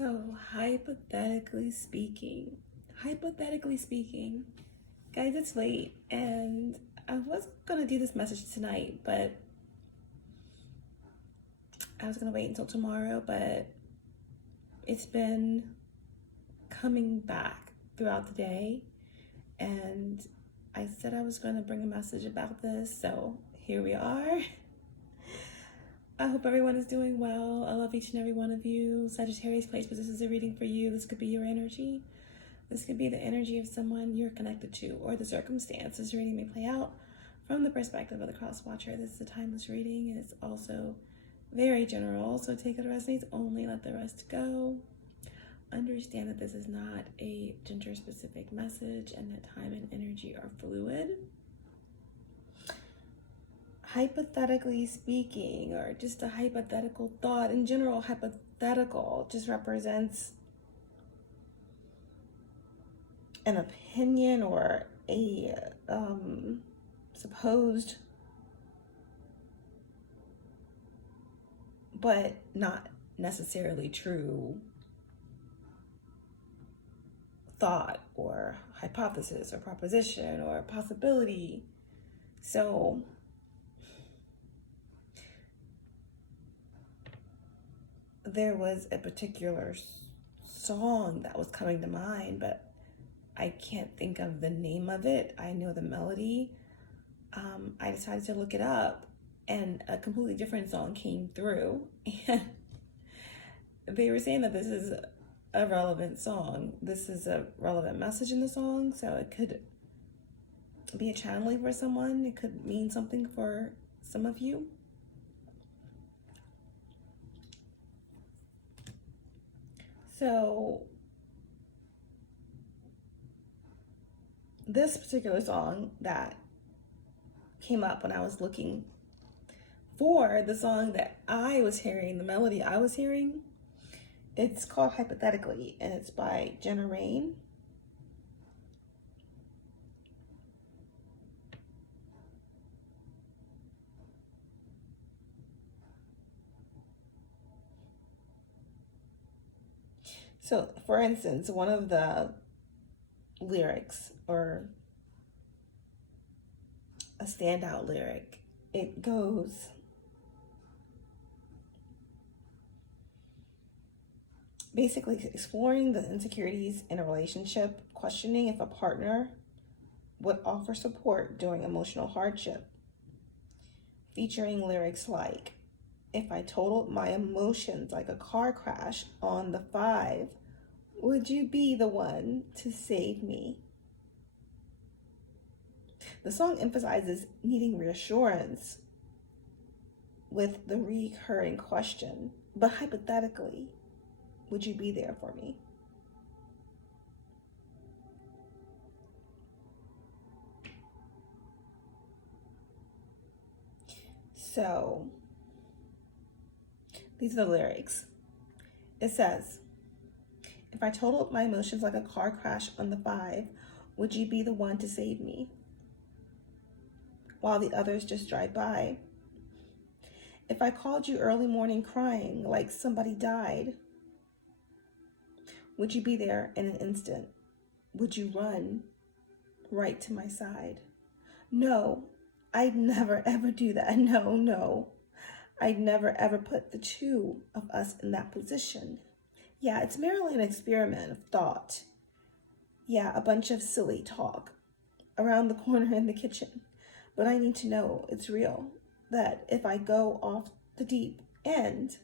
So, hypothetically speaking, guys, it's late and I was gonna do this message tonight, but I was gonna wait until tomorrow, but it's been coming back throughout the day, and I said I was gonna bring a message about this, so here we are. I hope everyone is doing well. I love each and every one of you. Sagittarius place, but this is a reading for you. This could be your energy. This could be the energy of someone you're connected to, or the circumstances reading may play out from the perspective of the cross watcher. This is a timeless reading, and it's also very general, so take it as resonates only, let the rest go. Understand that this is not a gender specific message and that time and energy are fluid. Hypothetically speaking, or just a hypothetical thought in general, hypothetical just represents an opinion or a supposed but not necessarily true thought or hypothesis or proposition or possibility. So there was a particular song that was coming to mind, but I can't think of the name of it. I know the melody. I decided to look it up, and a completely different song came through, and they were saying that this is a relevant song. This is a relevant message in the song, so it could be a channeling for someone. It could mean something for some of you. So this particular song that came up when I was looking for the song that I was hearing, the melody I was hearing, it's called Hypothetically, and it's by Jenna Rain. So, for instance, one of the lyrics, or a standout lyric, it goes, basically exploring the insecurities in a relationship, questioning if a partner would offer support during emotional hardship, featuring lyrics like, if I totaled my emotions like a car crash on the 5, would you be the one to save me? The song emphasizes needing reassurance with the recurring question, but hypothetically, would you be there for me? So, these are the lyrics. It says, if I totaled my emotions like a car crash on the 5, would you be the one to save me? While the others just drive by. If I called you early morning crying like somebody died, would you be there in an instant? Would you run right to my side? No, I'd never ever do that. No. I'd never ever put the two of us in that position. Yeah, it's merely an experiment of thought. Yeah, a bunch of silly talk around the corner in the kitchen. But I need to know it's real, that if I go off the deep end,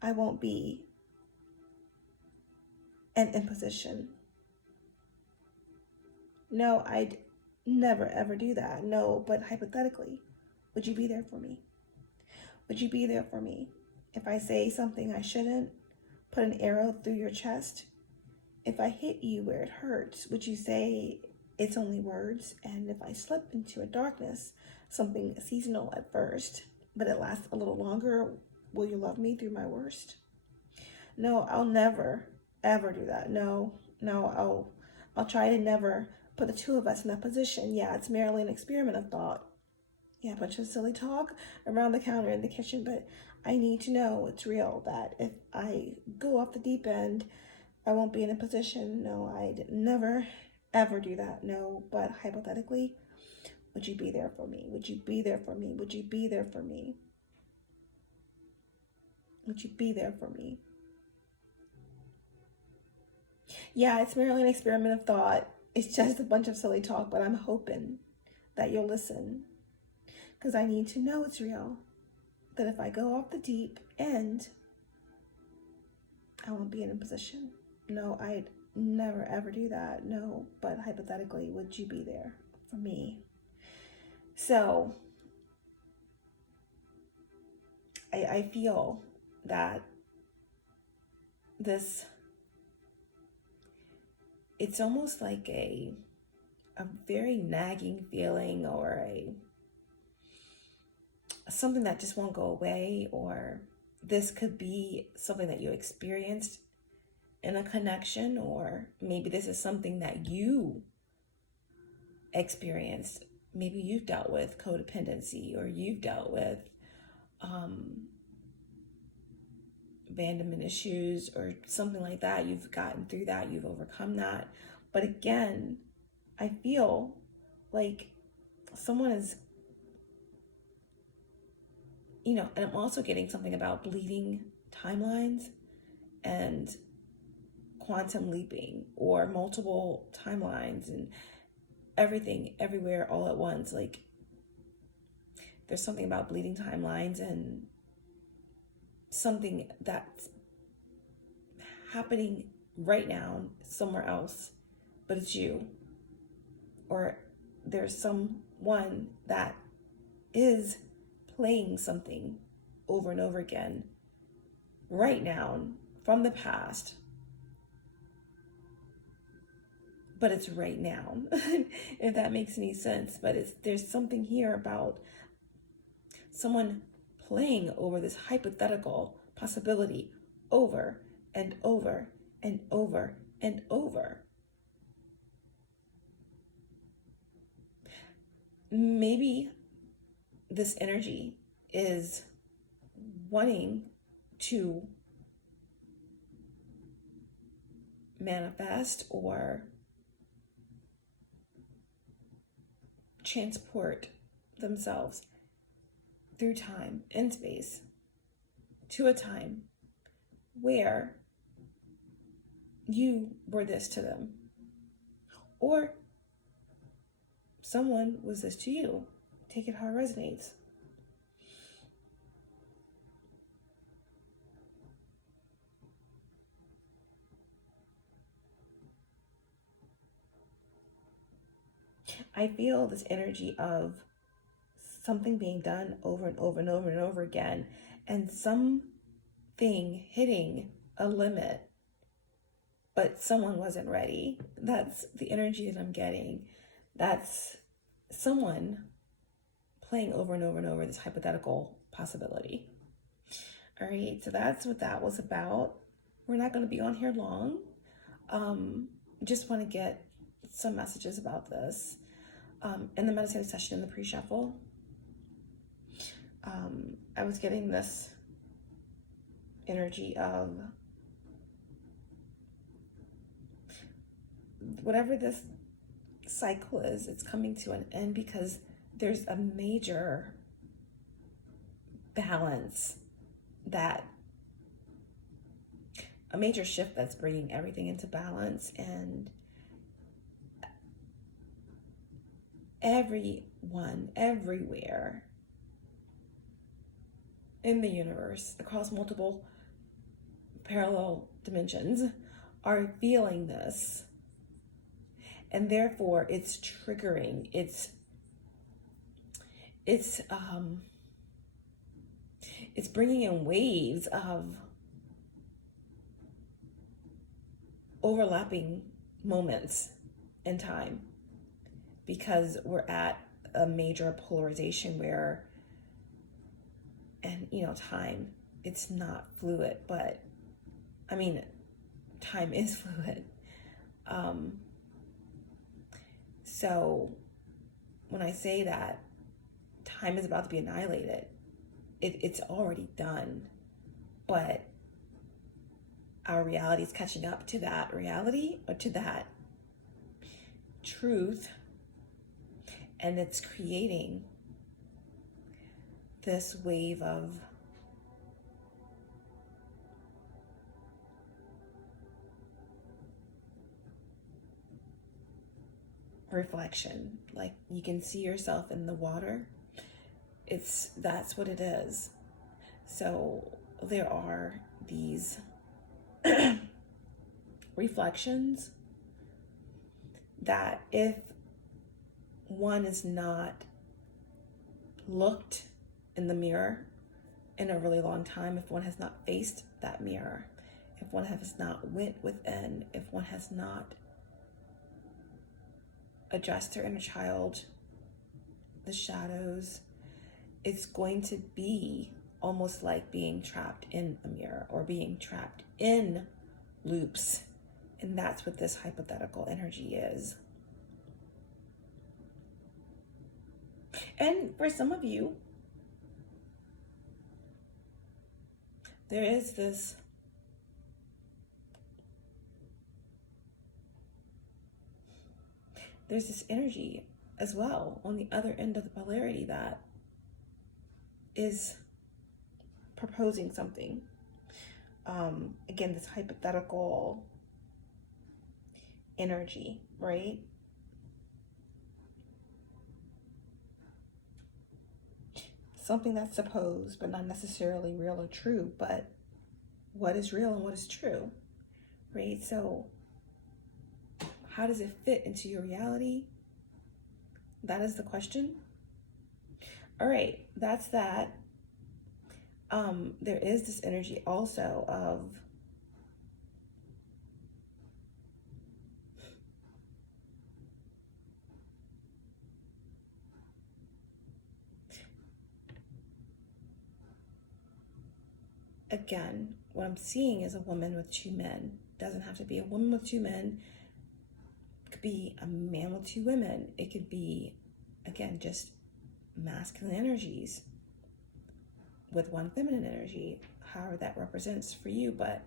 I won't be an imposition. No, I'd never ever do that. No, but hypothetically, would you be there for me? Would you be there for me if I say something I shouldn't, put an arrow through your chest? If I hit you where it hurts, would you say it's only words? And if I slip into a darkness, something seasonal at first, but it lasts a little longer, will you love me through my worst? No, I'll never ever do that. No, I'll try to never put the two of us in that position. Yeah, it's merely an experiment of thought. Yeah, a bunch of silly talk around the counter in the kitchen, but I need to know it's real, that if I go off the deep end, I won't be in a position. No, I'd never, ever do that. No, but hypothetically, would you be there for me? Would you be there for me? Would you be there for me? Would you be there for me? Yeah, it's merely an experiment of thought. It's just a bunch of silly talk, but I'm hoping that you'll listen, because I need to know it's real. That if I go off the deep end, I won't be in a position. No, I'd never ever do that. No, but hypothetically, would you be there for me? So I feel that this, it's almost like a very nagging feeling, or something that just won't go away, or this could be something that you experienced in a connection, or maybe this is something that you experienced. Maybe you've dealt with codependency, or you've dealt with abandonment issues, or something like that. You've gotten through that, you've overcome that. But again, I feel like someone is, and I'm also getting something about bleeding timelines and quantum leaping, or multiple timelines and everything everywhere all at once. Like, there's something about bleeding timelines and something that's happening right now somewhere else, but it's you. Or there's someone that is playing something over and over again right now from the past, but it's right now. If that makes any sense. But there's something here about someone playing over this hypothetical possibility over and over and over and over. Maybe this energy is wanting to manifest or transport themselves through time and space to a time where you were this to them, or someone was this to you. Take it how it resonates. I feel this energy of something being done over and over and over and over again, and something hitting a limit, but someone wasn't ready. That's the energy that I'm getting. That's someone playing over and over and over this hypothetical possibility. All right, so that's what that was about. We're not going to be on here long. Just want to get some messages about this. In the meditative session, in the pre-shuffle, I was getting this energy of whatever this cycle is, it's coming to an end, because there's a major balance, a major shift that's bringing everything into balance, and everyone, everywhere in the universe, across multiple parallel dimensions, are feeling this, and therefore it's triggering. It's bringing in waves of overlapping moments in time, because we're at a major polarization where, and time, it's not fluid, but I mean, time is fluid. So when I say that time is about to be annihilated. It's already done, but our reality is catching up to that reality, or to that truth, and it's creating this wave of reflection. Like, you can see yourself in the water. That's what it is. So there are these reflections that, if one is not looked in the mirror in a really long time, if one has not faced that mirror, if one has not went within, if one has not addressed their inner child, the shadows, it's going to be almost like being trapped in a mirror or being trapped in loops. And that's what this hypothetical energy is. And for some of you, there's this energy as well on the other end of the polarity that is proposing something. Again, this hypothetical energy, right? Something that's supposed, but not necessarily real or true, but what is real and what is true, right? So how does it fit into your reality? That is the question. All right, that's that. There is this energy also of again, what I'm seeing is a woman with two men. Doesn't have to be a woman with two men. It could be a man with two women. It could be, again, just masculine energies with one feminine energy, however that represents for you. But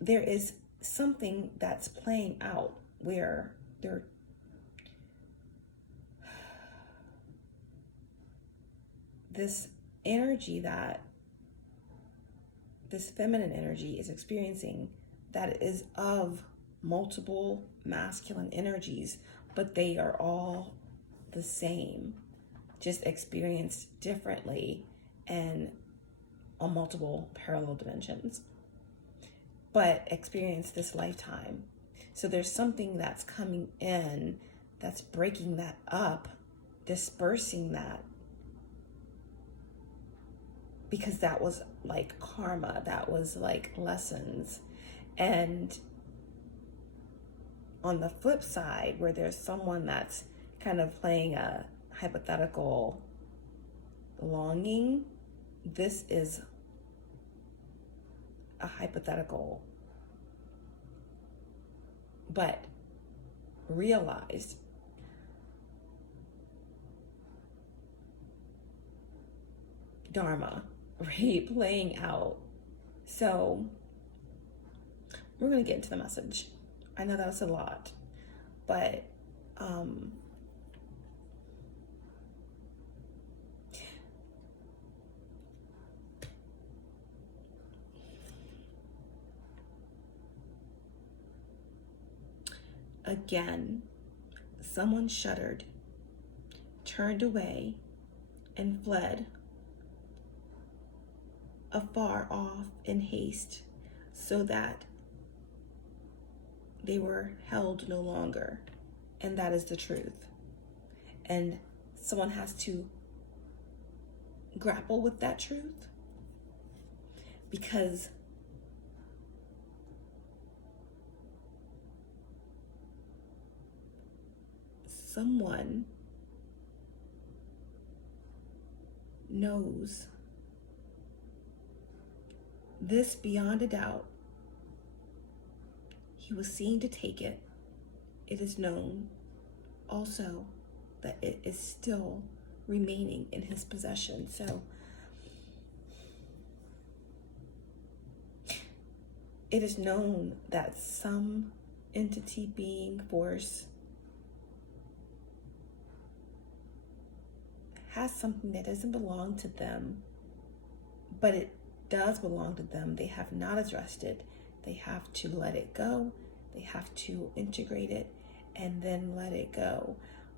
there is something that's playing out where this energy that this feminine energy is experiencing, that is of multiple masculine energies, but they are all the same, just experienced differently and on multiple parallel dimensions, but experience this lifetime. So there's something that's coming in that's breaking that up, dispersing that, because that was like karma, that was like lessons. And on the flip side, where there's someone that's kind of playing a hypothetical longing, this is a hypothetical but realized dharma, right, playing out. So we're going to get into the message. I know that was a lot, but again, someone shuddered, turned away, and fled afar off in haste, so that they were held no longer. And that is the truth. And someone has to grapple with that truth, because someone knows this beyond a doubt. He was seen to take it. It is known also that it is still remaining in his possession. So it is known that some entity, being, force has something that doesn't belong to them, but it does belong to them. They have not addressed it. They have to let it go. They have to integrate it and then let it go.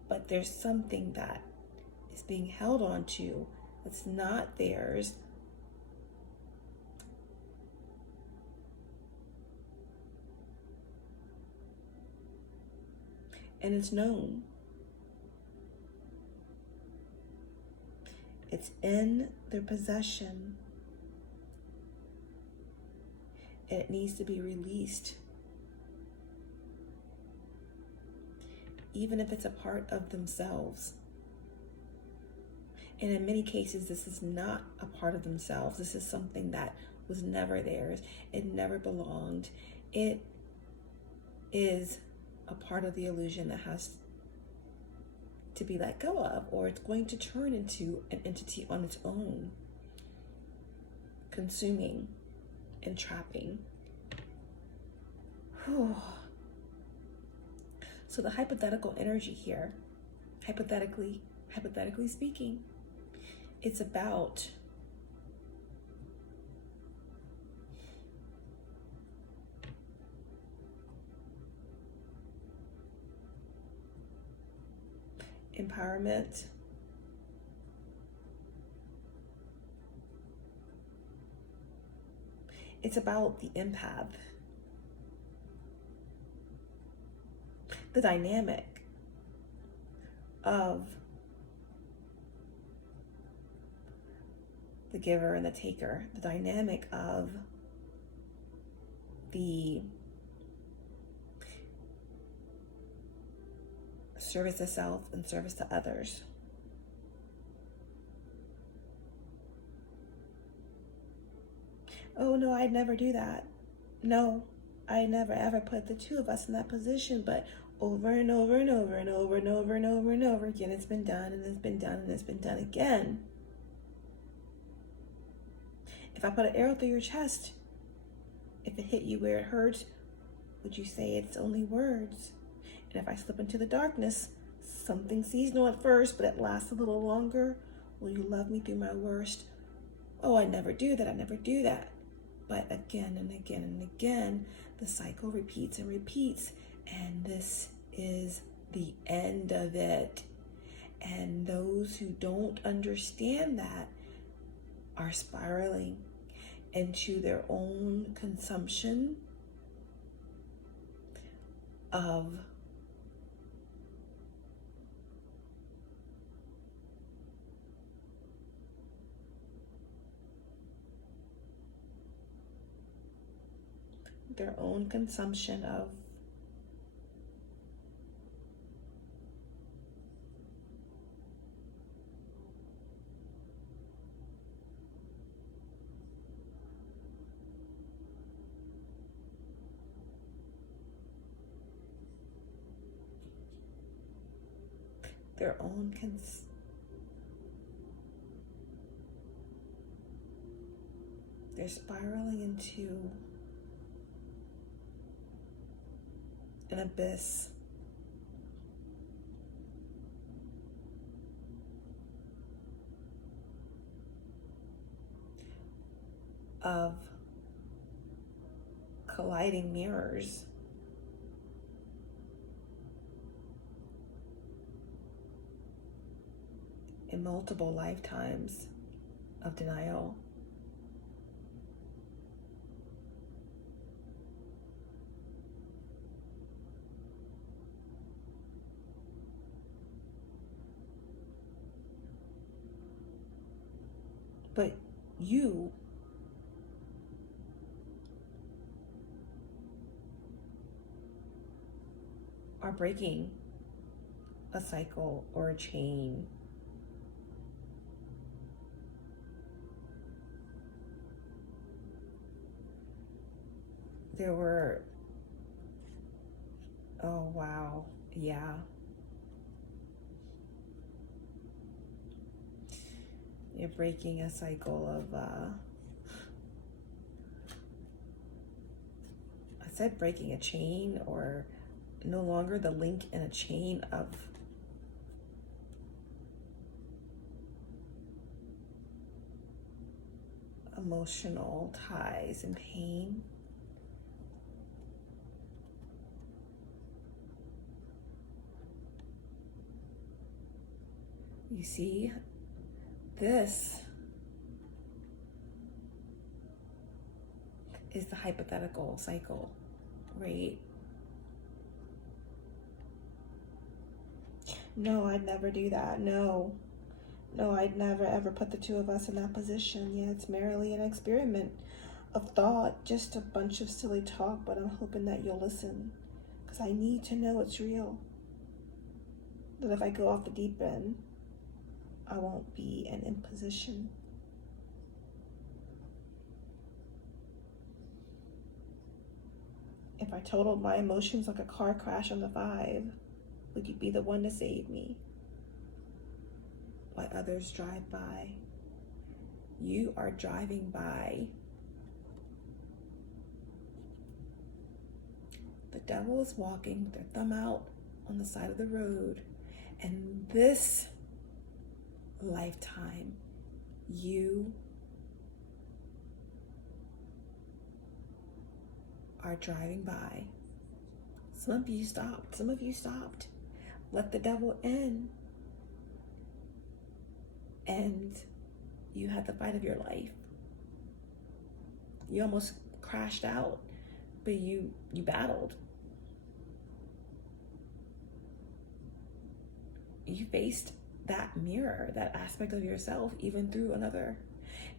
But there's something that is being held on to that's not theirs. And it's known. It's in their possession. And it needs to be released. Even if it's a part of themselves. And in many cases, this is not a part of themselves. This is something that was never theirs. It never belonged. It is a part of the illusion that has to be let go of, or it's going to turn into an entity on its own, consuming and trapping. Whew. So the hypothetical energy here, hypothetically speaking, it's about empowerment, it's about the empath, the dynamic of the giver and the taker, the dynamic of the service to self and service to others. Oh no, I'd never do that. No, I never ever put the two of us in that position, but over and over and over and over and over and over and over again, it's been done and it's been done and it's been done again. If I put an arrow through your chest, if it hit you where it hurts, would you say it's only words? And if I slip into the darkness, something seasonal at first, but it lasts a little longer, will you love me through my worst? Oh, I never do that, I never do that. But again and again and again, the cycle repeats and repeats, and this is the end of it. And those who don't understand that are spiraling into their own consumption of their own consumption of their own they're spiraling into an abyss of colliding mirrors. In multiple lifetimes of denial. But you are breaking a cycle or a chain. There were, oh wow, yeah. You're breaking a cycle of, I said breaking a chain, or no longer the link in a chain of emotional ties and pain. You see, this is the hypothetical cycle, right? No, I'd never do that. No, I'd never ever put the two of us in that position. Yeah, it's merely an experiment of thought, just a bunch of silly talk, but I'm hoping that you'll listen, because I need to know it's real. That if I go off the deep end, I won't be an imposition. If I totaled my emotions like a car crash on the 5, would you be the one to save me? While others drive by, you are driving by. The devil is walking with their thumb out on the side of the road, and this lifetime, you are driving by. Some of you stopped. Let the devil in. And you had the fight of your life. You almost crashed out, but you battled. You faced that mirror, that aspect of yourself, even through another.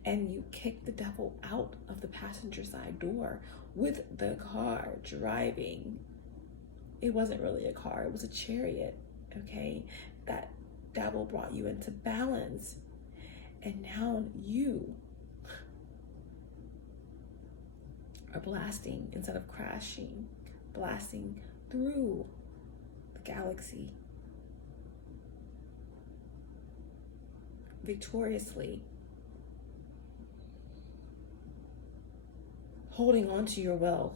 And you kicked the devil out of the passenger side door with the car driving. It wasn't really a car, it was a chariot, okay? That devil brought you into balance. And now you are blasting instead of crashing, blasting through the galaxy victoriously, holding on to your will,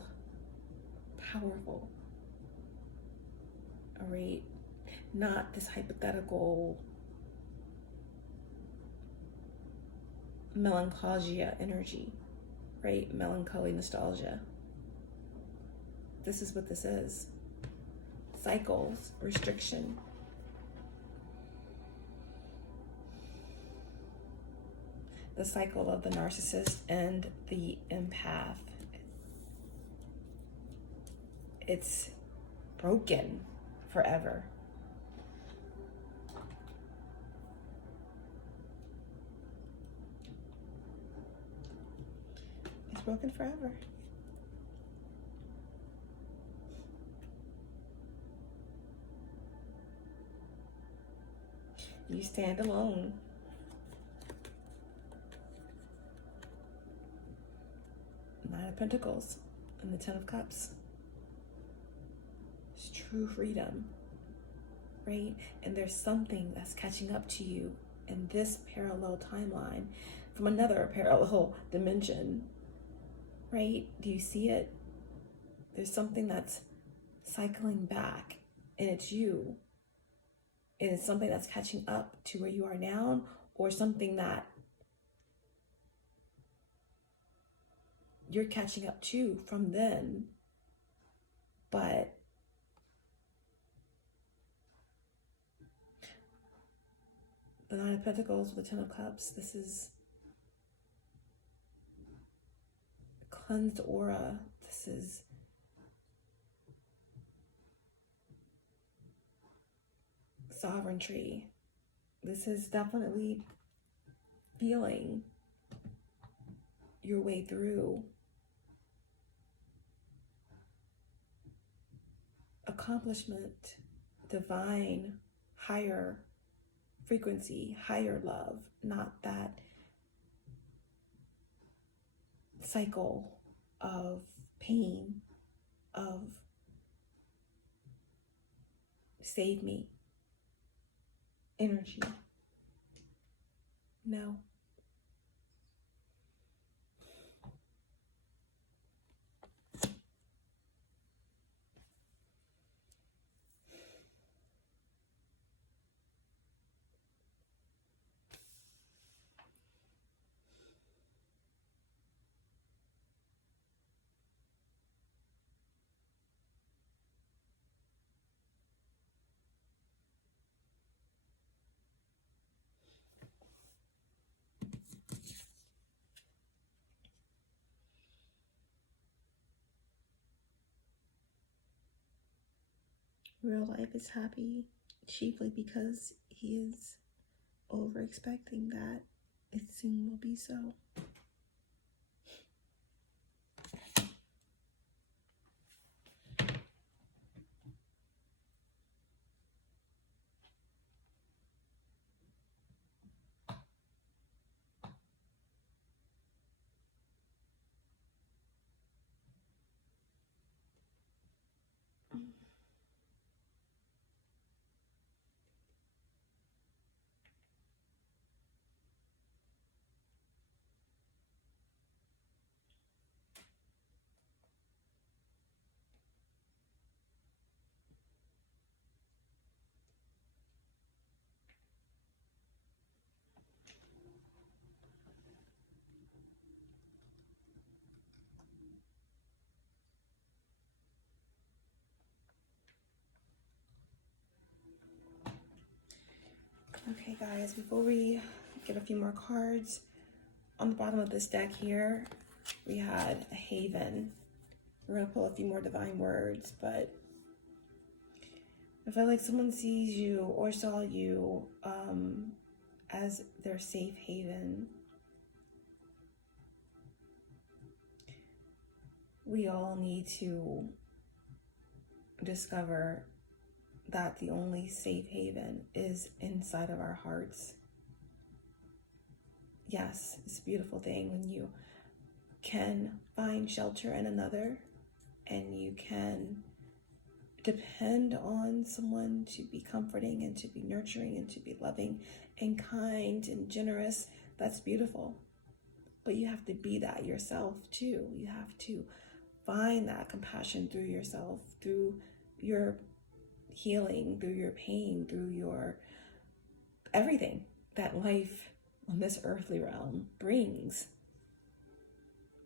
powerful. All right, not this hypothetical melancholia energy, right? Melancholy nostalgia. This is what this is. Cycles, restriction. The cycle of the narcissist and the empath. It's broken forever. It's broken forever. You stand alone. Nine of Pentacles and the Ten of Cups. It's true freedom, right? And there's something that's catching up to you in this parallel timeline from another parallel dimension, right? Do you see it? There's something that's cycling back, and it's you. And it's something that's catching up to where you are now, or something that you're catching up to from then. But the Nine of Pentacles with the Ten of Cups, this is cleansed aura. This is sovereignty. This is definitely feeling your way through. Accomplishment, divine, higher frequency, higher love, not that cycle of pain, of save me energy. No, real life is happy, chiefly because he is over expecting that it soon will be so. Okay guys, before we get a few more cards, on the bottom of this deck here, we had a haven. We're going to pull a few more divine words, but I feel like someone sees you or saw you as their safe haven. We all need to discover that the only safe haven is inside of our hearts. Yes, it's a beautiful thing when you can find shelter in another and you can depend on someone to be comforting and to be nurturing and to be loving and kind and generous. That's beautiful. But you have to be that yourself too. You have to find that compassion through yourself, through your healing, through your pain, through your everything that life on this earthly realm brings.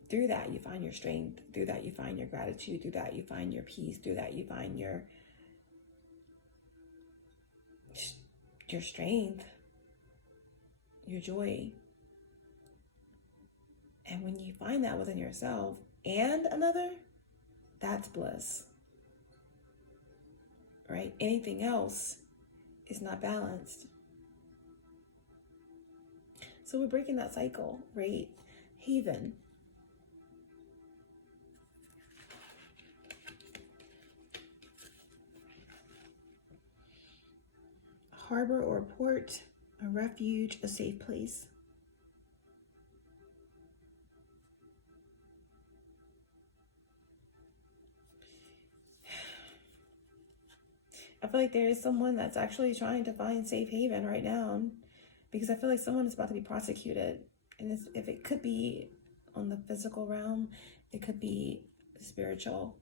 Through that you find your strength, through that you find your gratitude, through that you find your peace, through that you find your strength, your joy. And when you find that within yourself and another, that's bliss. Right? Anything else is not balanced. So we're breaking that cycle, right? Haven. Harbor or port, a refuge, a safe place. I feel like there is someone that's actually trying to find safe haven right now, because I feel like someone is about to be prosecuted. And if it could be on the physical realm, it could be spiritual.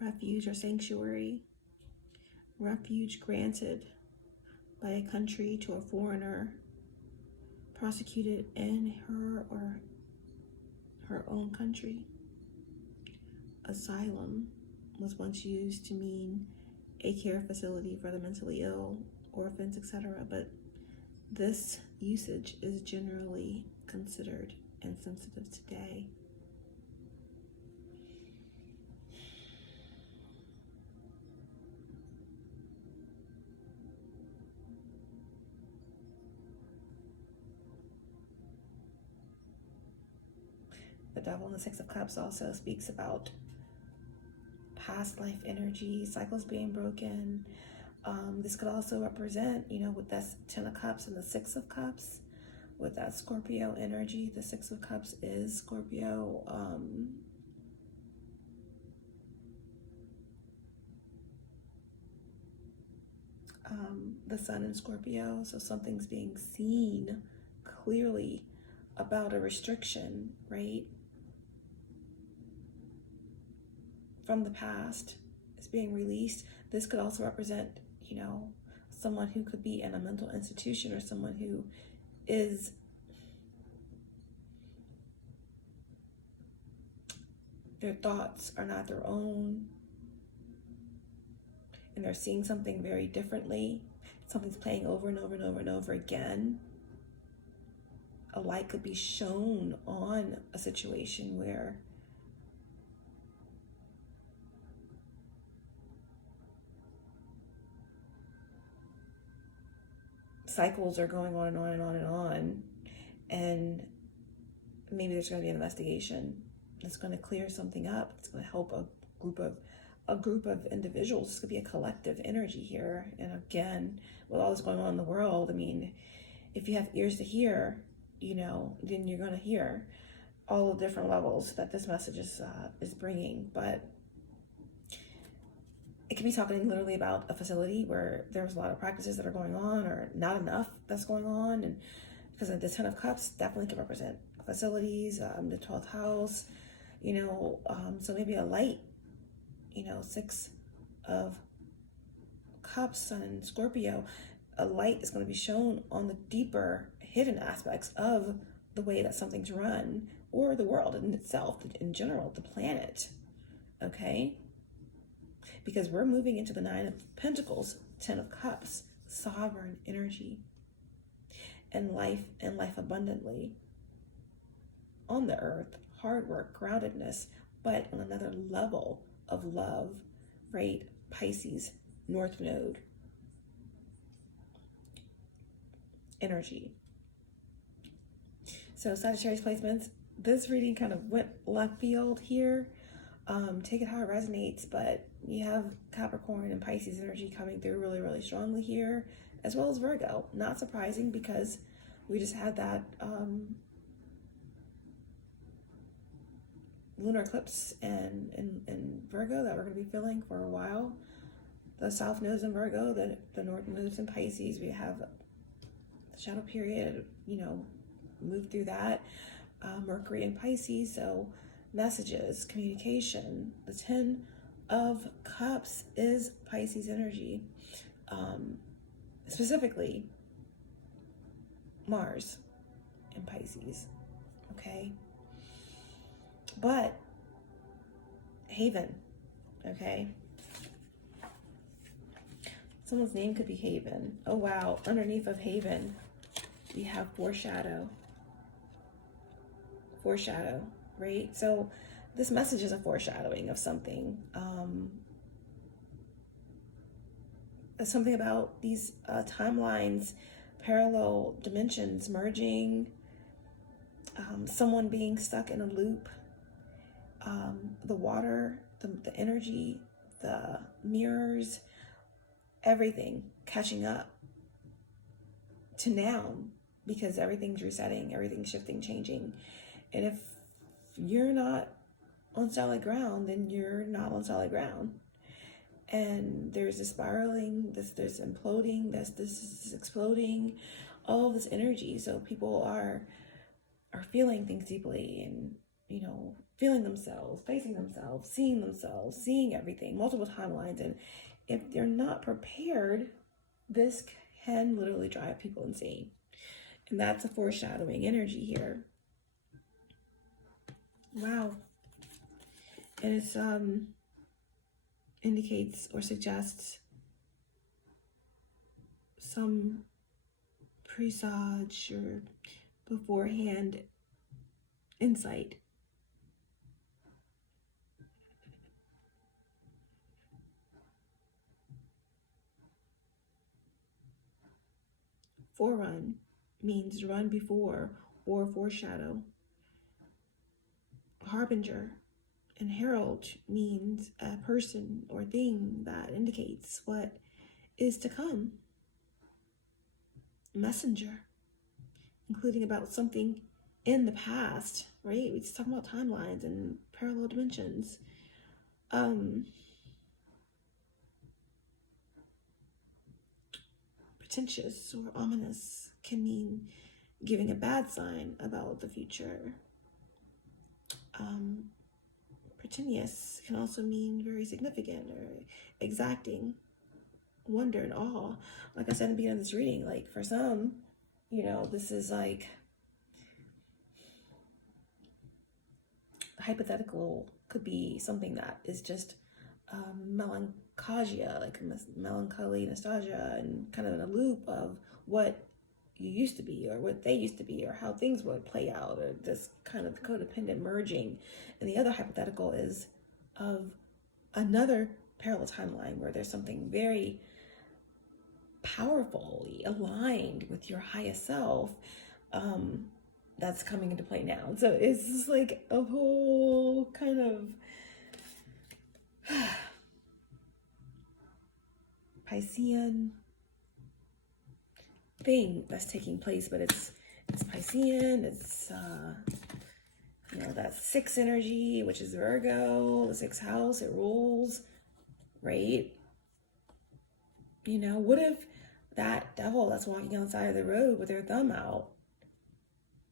Refuge or sanctuary. Refuge granted by a country to a foreigner prosecuted in her or her own country. Asylum was once used to mean a care facility for the mentally ill, orphans, etc., but this usage is generally considered insensitive today. The Devil in the Six of Cups also speaks about past life energy, cycles being broken. This could also represent, with that Ten of Cups and the Six of Cups, with that Scorpio energy. The Six of Cups is Scorpio. The Sun in Scorpio, so something's being seen clearly about a restriction, right? From the past is being released. This could also represent, someone who could be in a mental institution or someone who is their thoughts are not their own and they're seeing something very differently. Something's playing over and over and over and over again. a light could be shown on a situation where cycles are going on and on and on and on, and maybe there's going to be an investigation that's going to clear something up. It's going to help a group of individuals. It's going to be a collective energy here. And again, with all this going on in the world, I mean, if you have ears to hear, you know, then you're going to hear all the different levels that this message is bringing. But it can be talking literally about a facility where there's a lot of practices that are going on, or not enough that's going on. And because the 10 of Cups definitely can represent facilities, the 12th house, you know, so maybe a light, you know, 6 of Cups, Sun and Scorpio, a light is going to be shown on the deeper hidden aspects of the way that something's run, or the world in itself, in general, the planet, okay? Because we're moving into the 9 of Pentacles, 10 of Cups, sovereign energy, and life abundantly on the earth, hard work, groundedness, but on another level of love, right? Pisces, North Node energy. So Sagittarius placements, this reading kind of went left field here. Take it how it resonates, but you have Capricorn and Pisces energy coming through really, really strongly here, as well as Virgo. Not surprising, because we just had that lunar eclipse in Virgo that we're going to be feeling for a while. The South nodes in Virgo, the North nodes in Pisces. We have the shadow period, you know, move through that. Mercury in Pisces, so messages, communication. The 10 of Cups is Pisces energy, specifically Mars in Pisces, okay? But Haven, okay? Someone's name could be Haven. Oh wow, underneath of Haven, we have foreshadow, right? So this message is a foreshadowing of something. Something about these timelines, parallel dimensions merging, someone being stuck in a loop, the water, the energy, the mirrors, everything catching up to now, because everything's resetting, everything's shifting, changing. And if you're not on solid ground, then you're not on solid ground. And there's this spiraling, there's imploding, this is exploding, all of this energy. So people are feeling things deeply, and, you know, feeling themselves, facing themselves, seeing everything, multiple timelines. And if they're not prepared, this can literally drive people insane. And that's a foreshadowing energy here. Wow. And it's indicates or suggests some presage or beforehand insight. Forerun means run before or foreshadow. Harbinger and herald means a person or thing that indicates what is to come. Messenger, including about something in the past, right? We just talking about timelines and parallel dimensions. Pretentious or ominous can mean giving a bad sign about the future. Pretentious can also mean very significant or exacting, wonder and awe. Like I said in the beginning of this reading, like for some, you know, this is like hypothetical, could be something that is just melancholia, like melancholy, nostalgia, and kind of in a loop of what you used to be, or what they used to be, or how things would play out, or this kind of codependent merging. And the other hypothetical is of another parallel timeline where there's something very powerfully aligned with your highest self that's coming into play now. So it's just like a whole kind of Piscean thing that's taking place, but it's Piscean, it's that 6 energy, which is Virgo, the 6th house, it rules, right? What if that devil that's walking on the side of the road with their thumb out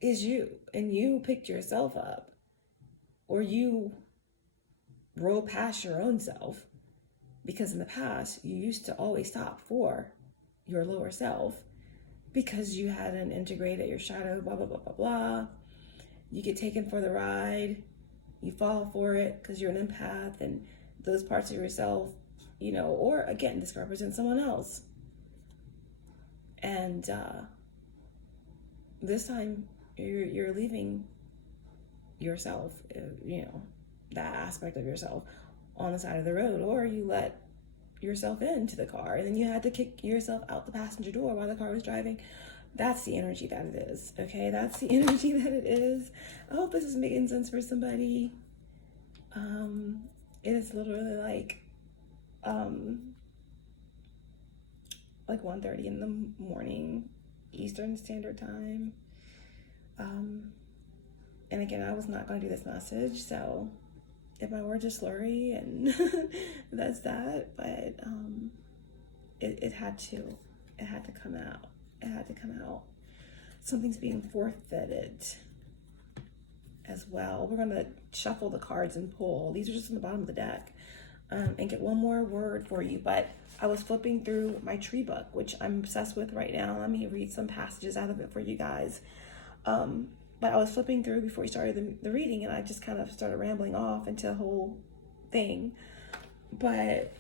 is you, and you picked yourself up, or you roll past your own self, because in the past you used to always stop for your lower self because you hadn't integrated your shadow, blah, blah, blah, blah, blah. You get taken for the ride, you fall for it because you're an empath, and those parts of yourself, or again, this represents someone else. And this time you're leaving yourself, that aspect of yourself on the side of the road, or you let yourself into the car and then you had to kick yourself out the passenger door while the car was driving. That's the energy that it is, okay? That's the energy that it is. I hope this is making sense for somebody. It is literally like 1:30 in the morning, Eastern Standard Time. And again, I was not going to do this message, so if my words are slurry, and that's that, but it had to come out. It had to come out. Something's being forfeited as well. We're going to shuffle the cards and pull. These are just on the bottom of the deck, and get one more word for you. But I was flipping through my tree book, which I'm obsessed with right now. Let me read some passages out of it for you guys. But I was flipping through before we started the reading, and I just kind of started rambling off into a whole thing. But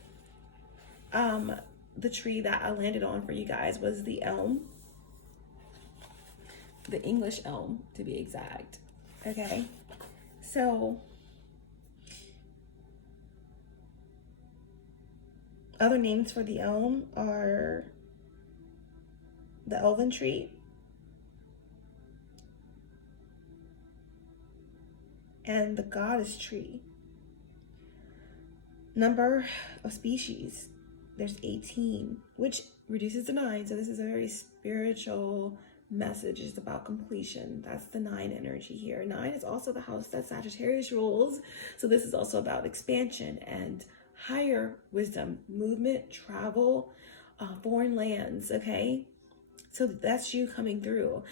the tree that I landed on for you guys was the elm, the English elm to be exact. Okay, so other names for the elm are the elven tree, and the goddess tree. Number of species, there's 18, which reduces to 9. So this is a very spiritual message. It's about completion. That's the 9 energy here. 9 is also the house that Sagittarius rules. So this is also about expansion and higher wisdom, movement, travel, foreign lands, okay? So that's you coming through.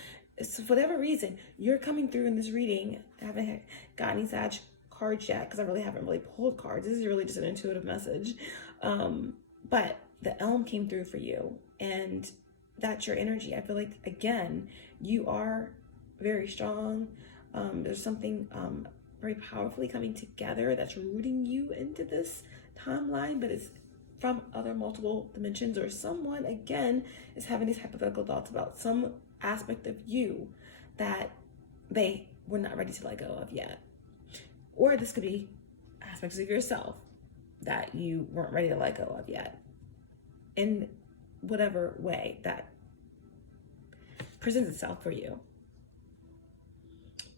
So for whatever reason, you're coming through in this reading. I haven't got any Sag cards yet because I really haven't pulled cards. This is really just an intuitive message. But the elm came through for you, and that's your energy. I feel like, again, you are very strong. There's something very powerfully coming together that's rooting you into this timeline, but it's from other multiple dimensions, or someone, again, is having these hypothetical thoughts about some aspect of you that they were not ready to let go of yet. Or this could be aspects of yourself that you weren't ready to let go of yet, in whatever way that presents itself for you.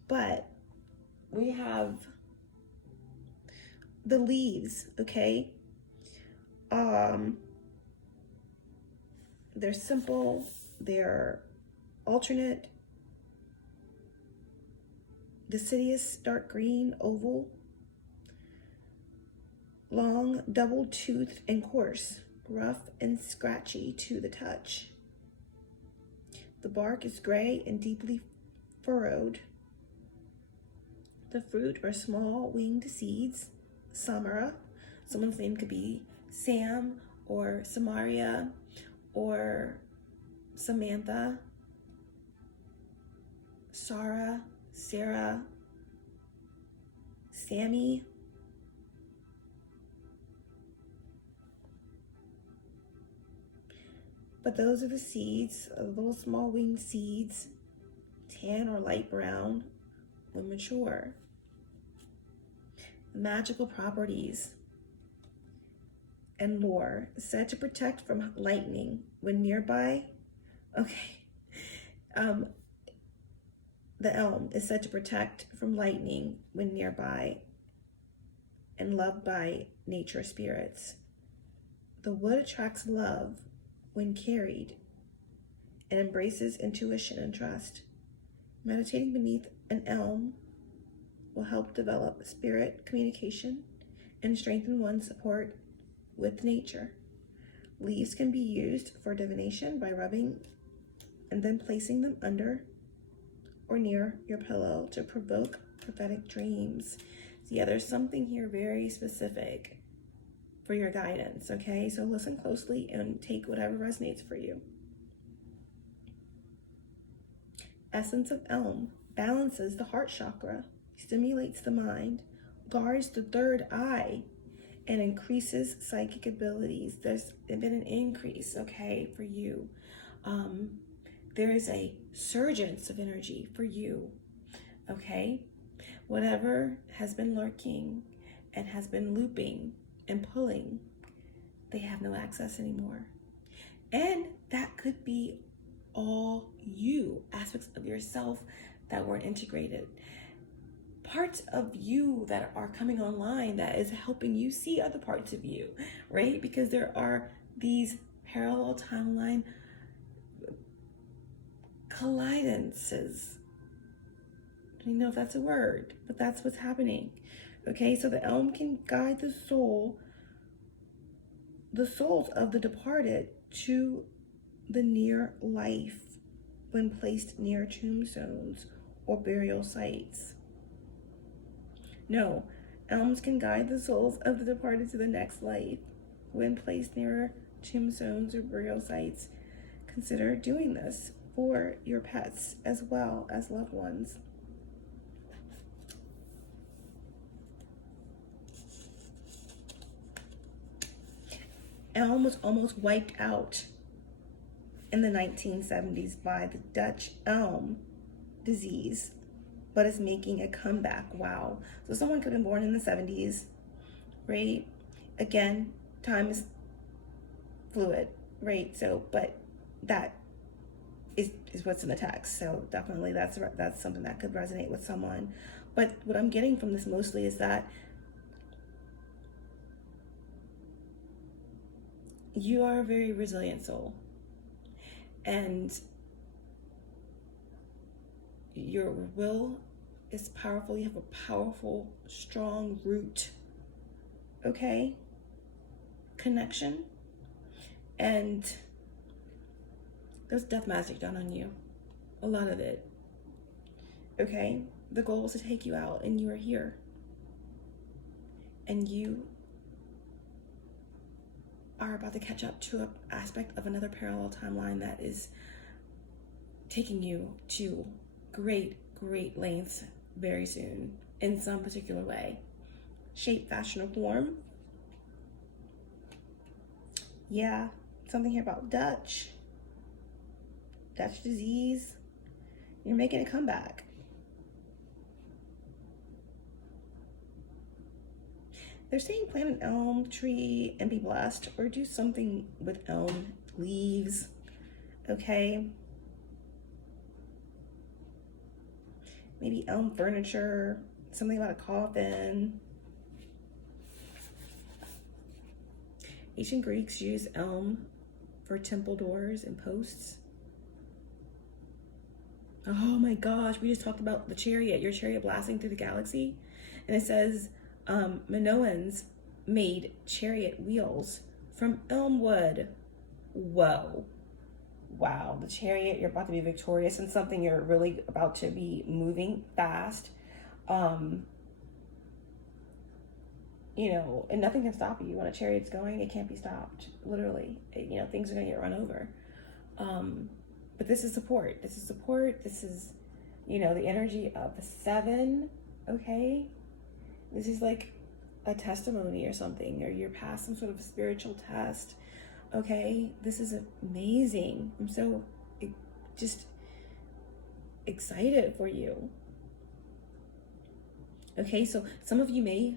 But we have the leaves, okay? They're simple, they're alternate, deciduous, dark green, oval, long, double-toothed, and coarse, rough and scratchy to the touch. The bark is gray and deeply furrowed. The fruit are small winged seeds. Samara, someone's name could be Sam or Samaria or Samantha, Sarah, Sarah, Sammy. But those are the seeds, little small winged seeds, tan or light brown, when mature. Magical properties and lore, said to protect from lightning when nearby. Okay. The elm is said to protect from lightning when nearby and loved by nature spirits. The wood attracts love when carried and embraces intuition and trust. Meditating beneath an elm will help develop spirit communication and strengthen one's support with nature. Leaves can be used for divination by rubbing and then placing them under or near your pillow to provoke prophetic dreams. So yeah, there's something here very specific for your guidance, okay? So listen closely and take whatever resonates for you. Essence of elm balances the heart chakra, stimulates the mind, guards the third eye, and increases psychic abilities. There's been an increase, okay, for you. There is a surgence of energy for you, okay? Whatever has been lurking and has been looping and pulling, they have no access anymore. And that could be all you, aspects of yourself that weren't integrated. Parts of you that are coming online that is helping you see other parts of you, right? Because there are these parallel timeline collidences. I don't know if that's a word, but that's what's happening. Okay, so the elm can guide the souls of the departed to the near life when placed near tombstones or burial sites. No, elms can guide the souls of the departed to the next life when placed near tombstones or burial sites. Consider doing this for your pets as well as loved ones. Elm was almost wiped out in the 1970s by the Dutch elm disease, but is making a comeback. Wow. So someone could have been born in the 70s, right? Again, time is fluid, right? So, but that is what's in the text. So definitely that's something that could resonate with someone. But what I'm getting from this mostly is that you are a very resilient soul, and your will is powerful. You have a powerful, strong root, okay? Connection. And there's death magic done on you. A lot of it. Okay? The goal was to take you out, and you are here. And you are about to catch up to an aspect of another parallel timeline that is taking you to great lengths very soon in some particular way. Shape, fashion, or form. Yeah, something here about Dutch disease. You're making a comeback. They're saying plant an elm tree and be blessed, or do something with elm leaves, okay? Maybe elm furniture, something about a coffin. Ancient Greeks used elm for temple doors and posts. Oh my gosh, we just talked about the chariot, your chariot blasting through the galaxy. And it says, Minoans made chariot wheels from elm wood. Whoa. Wow, the chariot, you're about to be victorious in something, you're really about to be moving fast. You know, and nothing can stop you. When a chariot's going, it can't be stopped, literally. You know, things are gonna get run over. But this is support. This is, you know, the energy of the 7, okay? This is like a testimony or something, or you're past some sort of spiritual test. Okay, this is amazing. I'm so just excited for you. Okay, so some of you may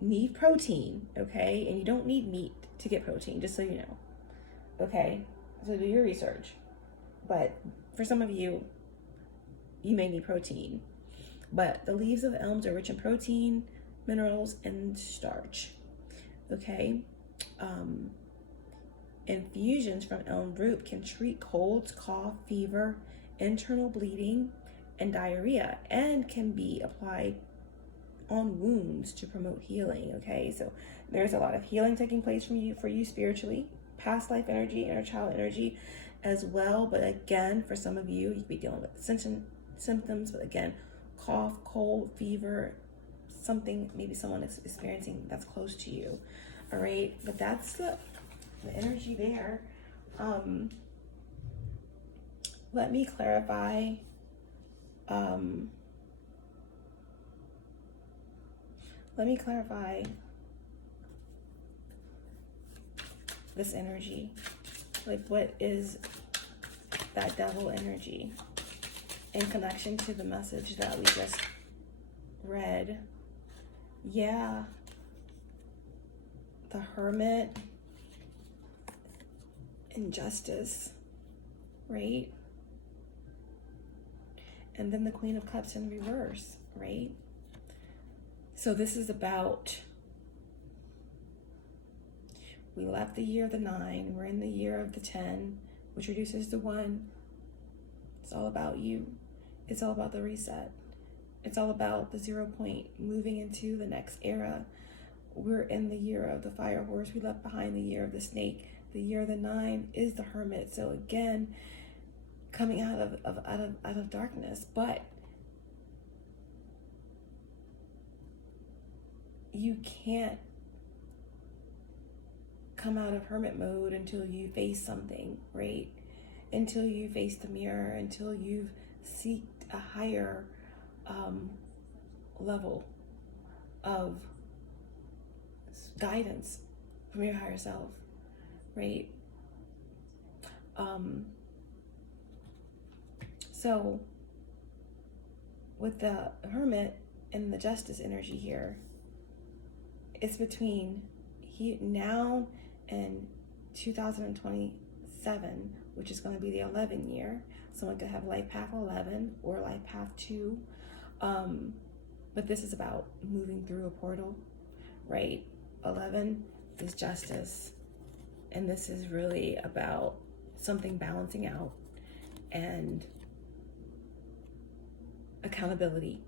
need protein, okay? And you don't need meat to get protein, just so you know. Okay, so do your research. But for some of you, you may need protein. But the leaves of elms are rich in protein, minerals, and starch. Okay? Infusions from elm root can treat colds, cough, fever, internal bleeding, and diarrhea, and can be applied on wounds to promote healing. Okay, so there's a lot of healing taking place for you spiritually, past life energy, inner child energy as well. But again, for some of you, you could be dealing with symptoms, but again, cough, cold, fever, something maybe someone is experiencing that's close to you. All right, but that's the energy there. Let me clarify. Let me clarify this energy. Like, what is that devil energy in connection to the message that we just read? Yeah, the Hermit, injustice, right? And then the Queen of Cups in reverse, right? So this is about, we left the year of the 9, we're in the year of the 10, which reduces to 1. It's all about you. It's all about the reset. It's all about the 0 point, moving into the next era. We're in the year of the fire horse. We left behind the year of the snake. The year of the 9 is the Hermit. So again, coming out of darkness, but you can't come out of hermit mode until you face something, right? Until you face the mirror, until you've seeked a higher level of guidance from your higher self, right? So with the Hermit and the Justice energy here, it's between now and 2027, which is going to be the 11 year. Someone could have life path 11 or life path 2. But this is about moving through a portal, right? 11 is justice. And this is really about something balancing out and accountability.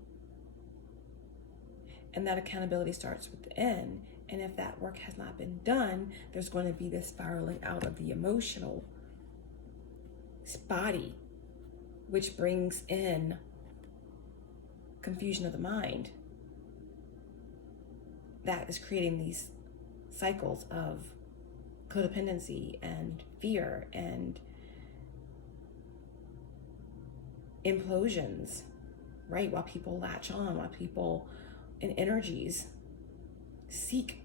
And that accountability starts within. And if that work has not been done, there's going to be this spiraling out of the emotional body, which brings in confusion of the mind. That is creating these cycles of codependency and fear and implosions, right? While people latch on, while people and energies seek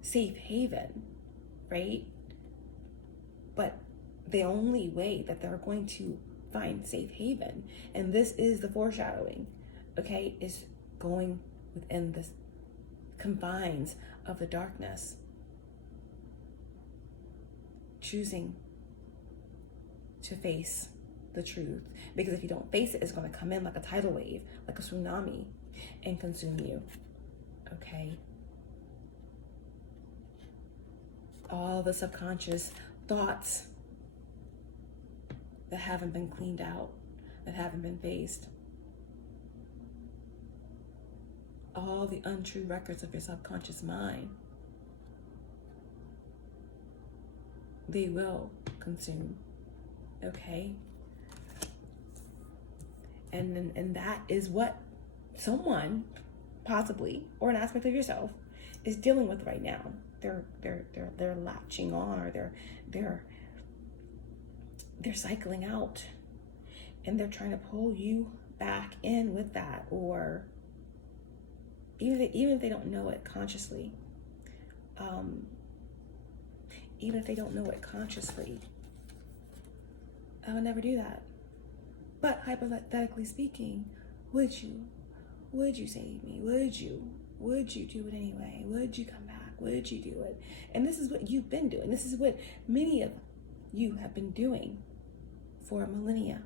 safe haven, right? But the only way that they're going to find safe haven, and this is the foreshadowing, okay, is going within the confines of the darkness, choosing to face the truth. Because if you don't face it, it's going to come in like a tidal wave, like a tsunami, and consume you, okay? All the subconscious thoughts that haven't been cleaned out, that haven't been faced. All the untrue records of your subconscious mind, they will consume, okay? And that is what someone, possibly, or an aspect of yourself, is dealing with right now. They're latching on, or they're cycling out, and they're trying to pull you back in with that, or even if they don't know it consciously, even if they don't know it consciously. I would never do that. But hypothetically speaking, would you save me? Would you do it anyway? Would you come back? Would you do it? And this is what you've been doing. This is what many of you have been doing for millennia,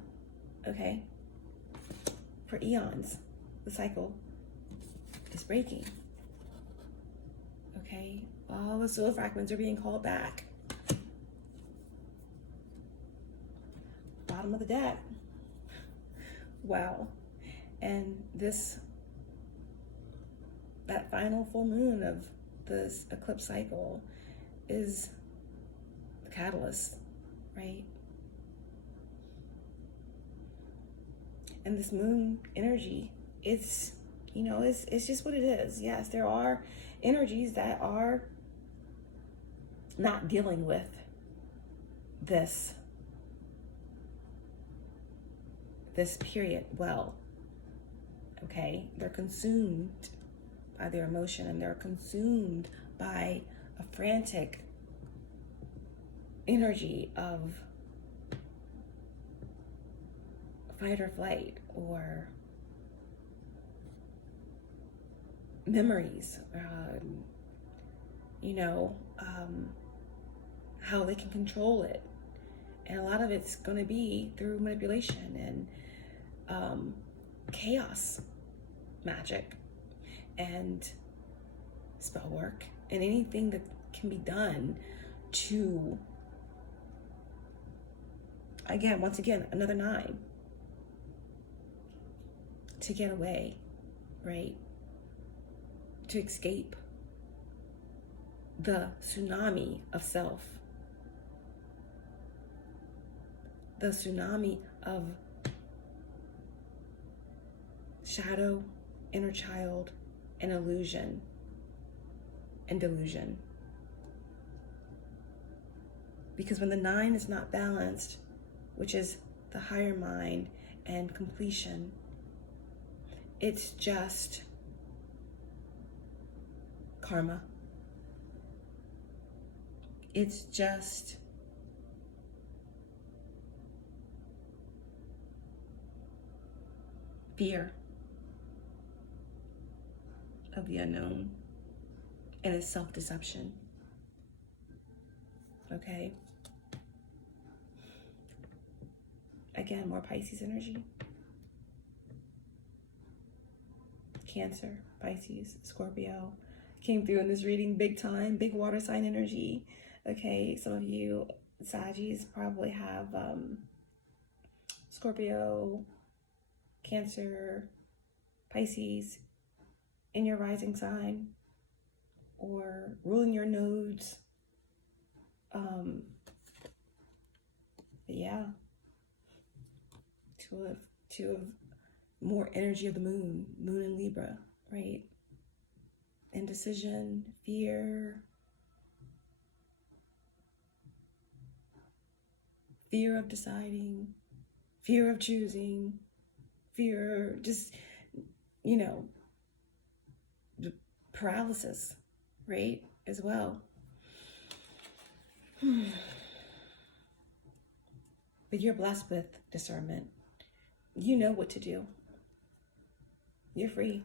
okay? For eons, the cycle is breaking, okay? All the soul fragments are being called back. Bottom of the deck. Wow. And that final full moon of this eclipse cycle is the catalyst, right? And this moon energy, it's just what it is. Yes, there are energies that are not dealing with this period well, okay? They're consumed by their emotion, and they're consumed by a frantic energy of fight or flight, or memories, how they can control it. And a lot of it's going to be through manipulation and chaos magic and spell work, and anything that can be done to, once again, another 9, to get away, right? To escape the tsunami of self, the tsunami of shadow, inner child, and illusion and delusion. Because when the 9 is not balanced, which is the higher mind and completion, it's just karma. It's just fear of the unknown, and it's self-deception. Okay? Again, more Pisces energy. Cancer, Pisces, Scorpio came through in this reading big time, big water sign energy. Okay, some of you Saggies probably have Scorpio, Cancer, Pisces in your rising sign, or ruling your nodes. Yeah, two of more energy of the moon in Libra, right? Indecision, fear of deciding, fear of choosing, fear, just, paralysis, right, as well. But you're blessed with discernment. You know what to do. You're free.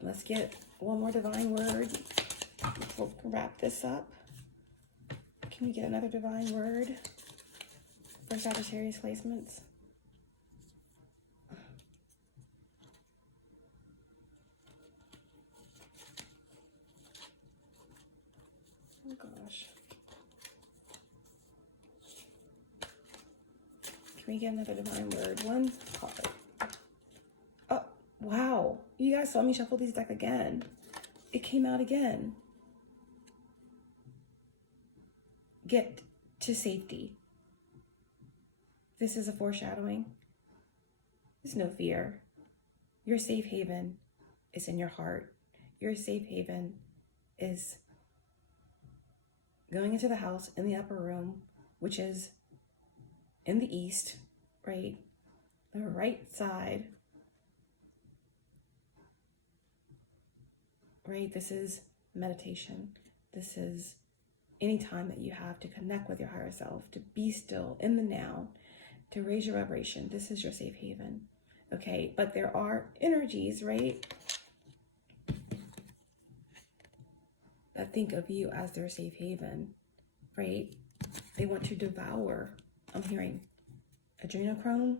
Let's get one more divine word. We'll wrap this up. Can we get another divine word for Sagittarius placements? Oh gosh. Can we get another divine word? One card. Oh, wow. You guys saw me shuffle these deck again. It came out again. Get to safety. This is a foreshadowing. There's no fear. Your safe haven is in your heart. Your safe haven is going into the house in the upper room, which is in the east, right? The right side right? This is meditation. This is any time that you have to connect with your higher self, to be still in the now, to raise your vibration. This is your safe haven, okay? But there are energies, right, that think of you as their safe haven, right? They want to devour. I'm hearing adrenochrome.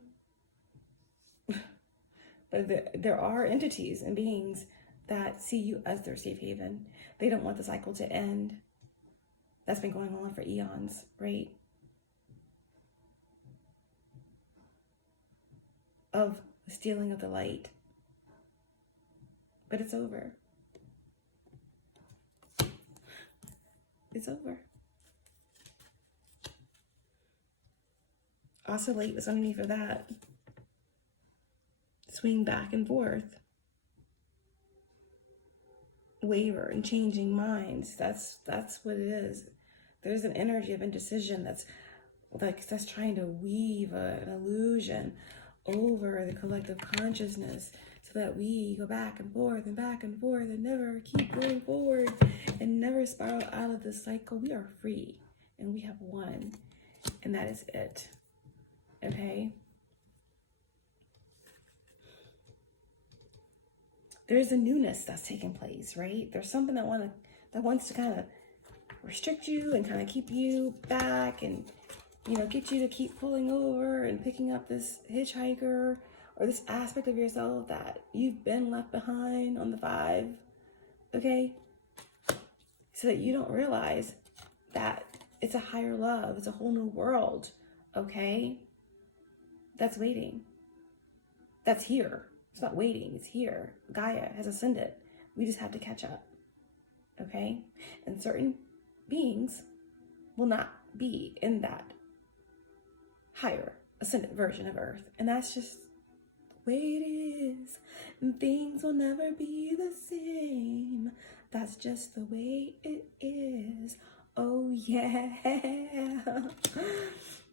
But there are entities and beings that see you as their safe haven. They don't want the cycle to end. That's been going on for eons, right? Of the stealing of the light. But it's over. It's over. Oscillate was underneath of that. Swing back and forth. Waver and changing minds. That's what it is. There's an energy of indecision that's trying to weave an illusion over the collective consciousness so that we go back and forth and never keep going forward and never spiral out of this cycle. We are free and we have one, and that is it. Okay? There's a newness that's taking place, right? There's something that wants to kind of restrict you and kind of keep you back and, you know, get you to keep pulling over and picking up this hitchhiker or this aspect of yourself that you've been left behind on the 5, okay? So that you don't realize that it's a higher love, it's a whole new world, okay? That's waiting. That's here. It's not waiting, it's here. Gaia has ascended. We just have to catch up, okay? And certain beings will not be in that higher ascended version of Earth. And that's just the way it is. And things will never be the same. That's just the way it is. Oh yeah.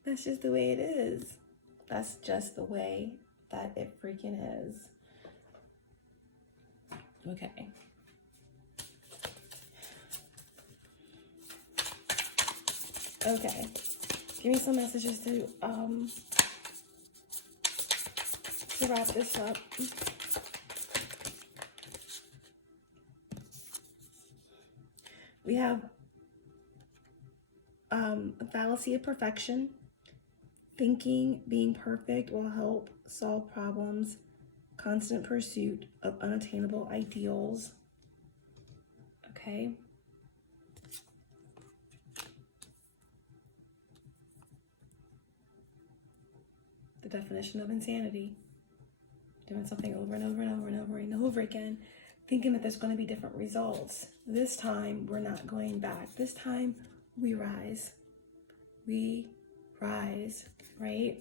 That's just the way it is. That's just the way that it freaking is. Okay. Okay. Give me some messages to wrap this up. We have a fallacy of perfection. Thinking being perfect will help solve problems. Constant pursuit of unattainable ideals. Okay. The definition of insanity. Doing something over and over and over and over and over again, thinking that there's going to be different results. This time, we're not going back. This time, we rise. We rise, right?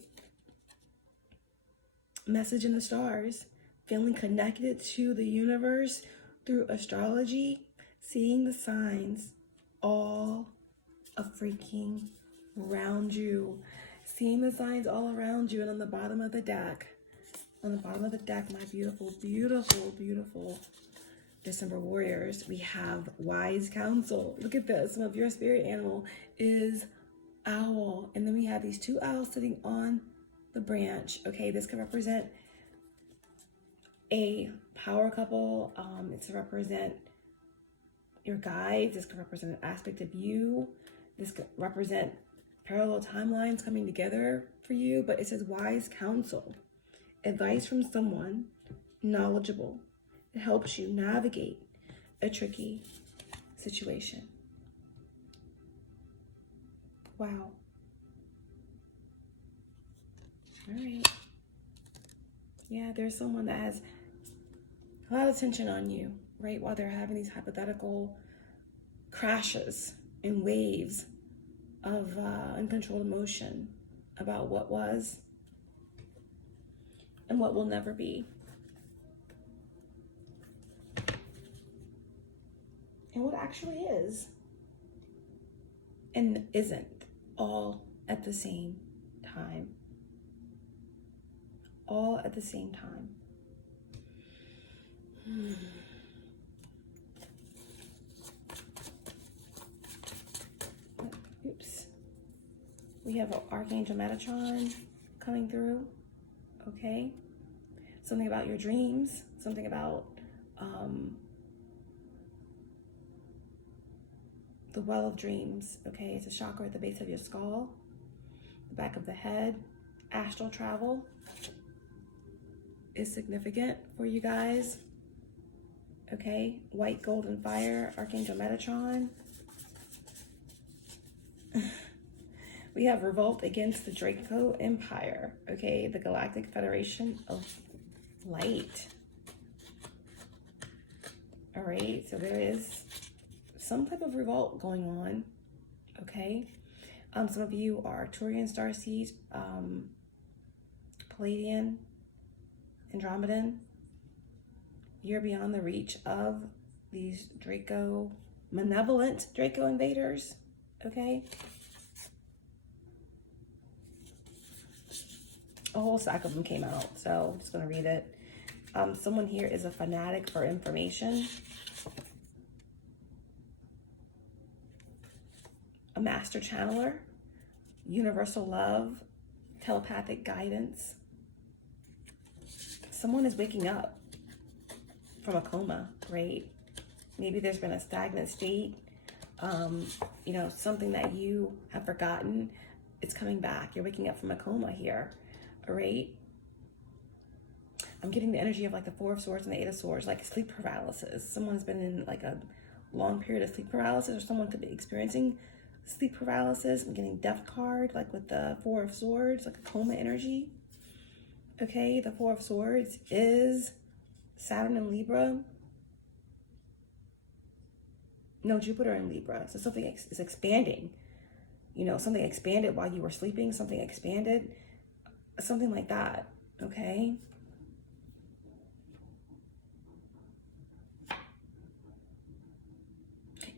Message in the stars. Feeling connected to the universe through astrology. Seeing the signs all freaking around you. Seeing the signs all around you. And on the bottom of the deck, my beautiful, beautiful, beautiful December warriors, we have wise counsel. Look at this. Some of your spirit animal is owl. And then we have these 2 owls sitting on the branch. Okay, this could represent a power couple. It's to represent your guides. This could represent an aspect of you. This could represent parallel timelines coming together for you. But it says wise counsel. Advice from someone knowledgeable. It helps you navigate a tricky situation. Wow. All right. Yeah, there's someone that has a lot of tension on you, right? While they're having these hypothetical crashes and waves of uncontrolled emotion about what was and what will never be. And what actually is and isn't, all at the same time. All at the same time. We have Archangel Metatron coming through, okay? Something about your dreams, something about the well of dreams, okay? It's a chakra at the base of your skull, the back of the head. Astral travel is significant for you guys, okay? White, golden fire, Archangel Metatron. We have revolt against the Draco Empire, okay? The Galactic Federation of Light. All right, so there is some type of revolt going on, okay? Some of you are Arcturian starseed, Palladian, Andromedan. You're beyond the reach of these Draco, malevolent Draco invaders, okay? A whole stack of them came out, so I'm just going to read it. Someone here is a fanatic for information, a master channeler, universal love, telepathic guidance. Someone is waking up from a coma, right? Maybe there's been a stagnant state, you know, something that you have forgotten. It's coming back. You're waking up from a coma here, all right? I'm getting the energy of like the Four of Swords and the Eight of Swords, like sleep paralysis. Someone's been in like a long period of sleep paralysis, or someone could be experiencing sleep paralysis. I'm getting Death card, like with the Four of Swords, like a coma energy. Okay, the Four of Swords is Saturn in Libra. No, Jupiter in Libra. So something is expanding. You know, something expanded while you were sleeping, something expanded, something like that, okay?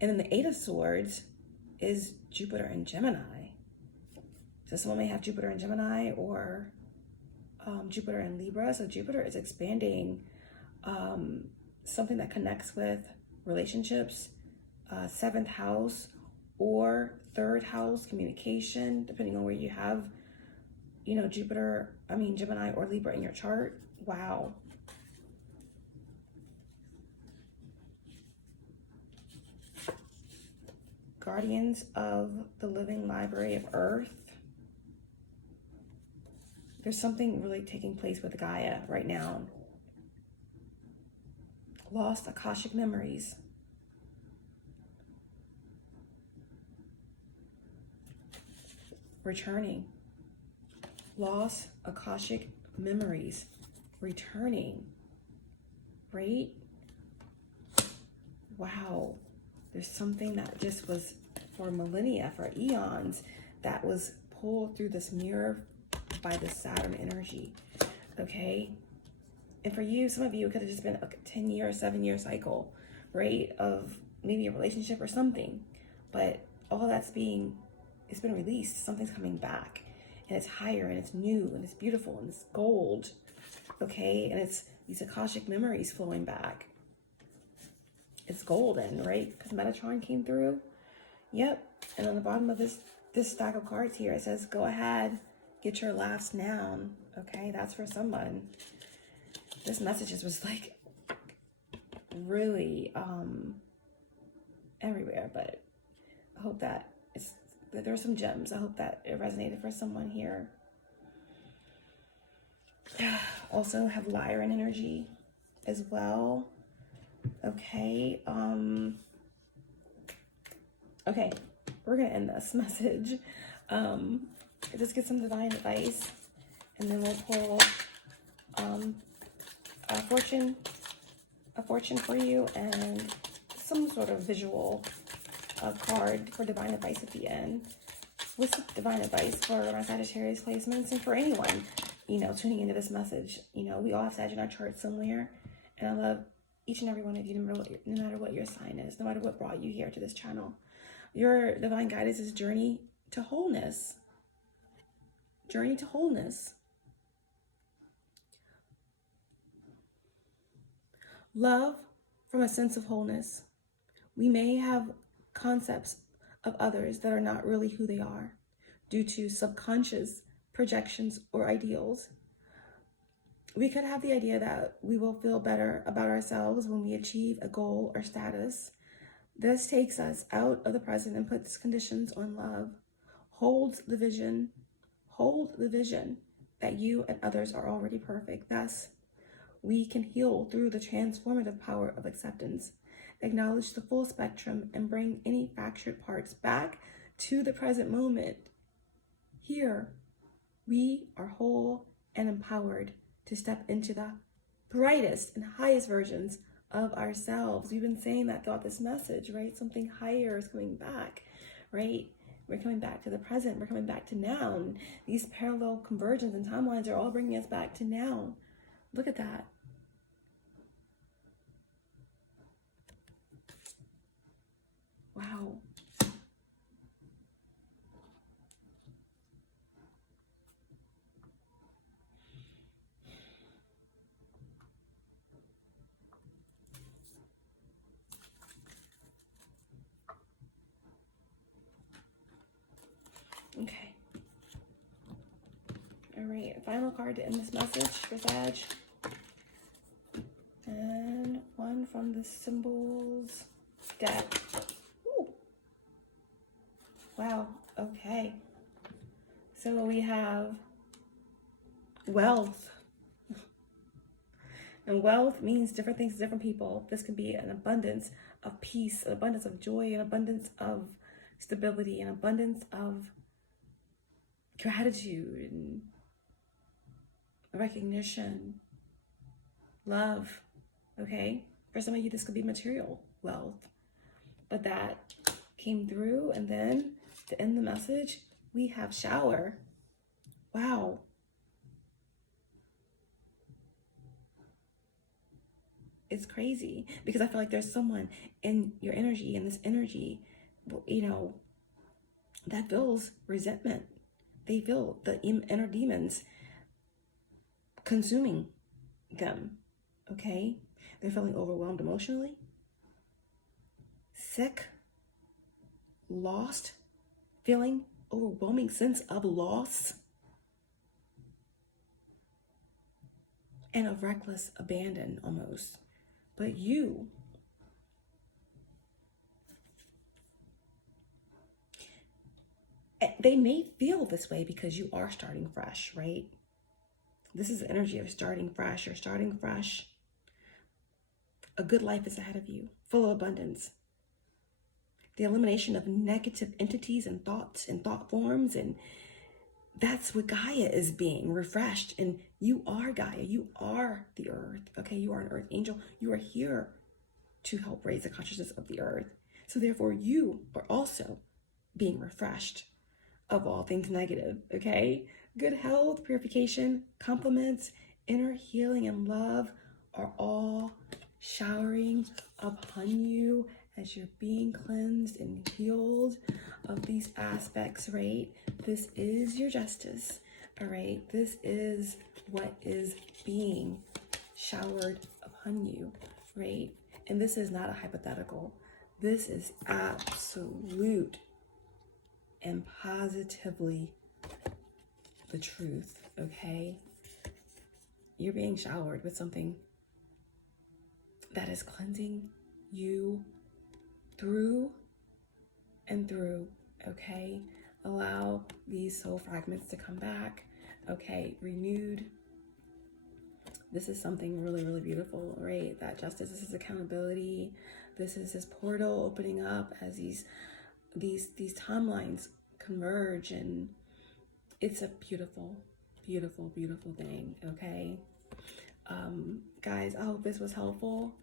And then the Eight of Swords is Jupiter and Gemini. So someone may have Jupiter and Gemini, or Jupiter and Libra. So Jupiter is expanding something that connects with relationships, 7th house or 3rd house, communication, depending on where you have, you know, Gemini or Libra in your chart. Wow. Guardians of the Living Library of Earth. There's something really taking place with Gaia right now. Lost Akashic memories. Returning. Lost Akashic memories. Returning. Right? Wow. There's something that just was for millennia, for eons, that was pulled through this mirror by the Saturn energy, okay? And for you, some of you, it could have just been a 10-year, 7-year cycle, right? Of maybe a relationship or something. But all that's it's been released. Something's coming back. And it's higher, and it's new, and it's beautiful, and it's gold, okay? And it's these Akashic memories flowing back. It's golden, right? Because Metatron came through. Yep. And on the bottom of this stack of cards here, it says, go ahead, get your last noun. Okay, that's for someone. This message was like really everywhere, but I hope that there are some gems. I hope that it resonated for someone here. Also have Liar in energy as well. Okay, okay, we're gonna end this message. Just get some divine advice, and then we'll pull a fortune for you, and some sort of visual card for divine advice at the end. What's the divine advice for my Sagittarius placements, and for anyone, you know, tuning into this message? You know, we all have Sag in our chart somewhere, and I love each and every one of you, no matter what your sign is, no matter what brought you here to this channel. Your divine guidance is journey to wholeness. Journey to wholeness. Love from a sense of wholeness. We may have concepts of others that are not really who they are. due to subconscious projections or ideals. We could have the idea that we will feel better about ourselves when we achieve a goal or status. This takes us out of the present and puts conditions on love. Hold the vision that you and others are already perfect. Thus, we can heal through the transformative power of acceptance. Acknowledge the full spectrum and bring any fractured parts back to the present moment. Here, we are whole and empowered to step into the brightest and highest versions of ourselves. We've been saying that throughout this message, right? Something higher is coming back, right? We're coming back to the present. We're coming back to now. And these parallel conversions and timelines are all bringing us back to now. Look at that. Wow. Okay. All right, final card to end this message for Sag. And one from the symbols deck. Ooh. Wow, okay. So we have wealth. And wealth means different things to different people. This can be an abundance of peace, an abundance of joy, an abundance of stability, an abundance of gratitude and recognition, love, okay? For some of you, this could be material wealth, but that came through. And then to end the message, we have shower. Wow. It's crazy because I feel like there's someone in your energy, in this energy, you know, that feels resentment. They feel the inner demons consuming them, okay? They're feeling overwhelmed emotionally, sick, lost, feeling overwhelming sense of loss and of reckless abandon almost. But you, they may feel this way because you are starting fresh, right? This is the energy of starting fresh. You're starting fresh. A good life is ahead of you, full of abundance. The elimination of negative entities and thoughts and thought forms, and that's what Gaia is being refreshed. And you are Gaia. You are the earth, okay? You are an earth angel. You are here to help raise the consciousness of the earth. So therefore, you are also being refreshed of all things negative, okay? Good health, purification, compliments, inner healing, and love are all showering upon you as you're being cleansed and healed of these aspects, right? This is your justice, all right? This is what is being showered upon you, right? And this is not a hypothetical. This is absolute and positively the truth, okay? You're being showered with something that is cleansing you through and through, okay? Allow these soul fragments to come back, okay? Renewed. This is something really, really beautiful, right? That justice, this is accountability. This is this portal opening up as these timelines converge, and it's a beautiful, beautiful, beautiful thing, okay? Guys, I hope this was helpful.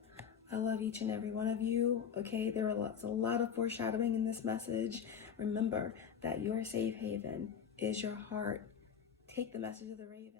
I love each and every one of you, okay? There are a lot of foreshadowing in this message. Remember that your safe haven is your heart. Take the message of the raven.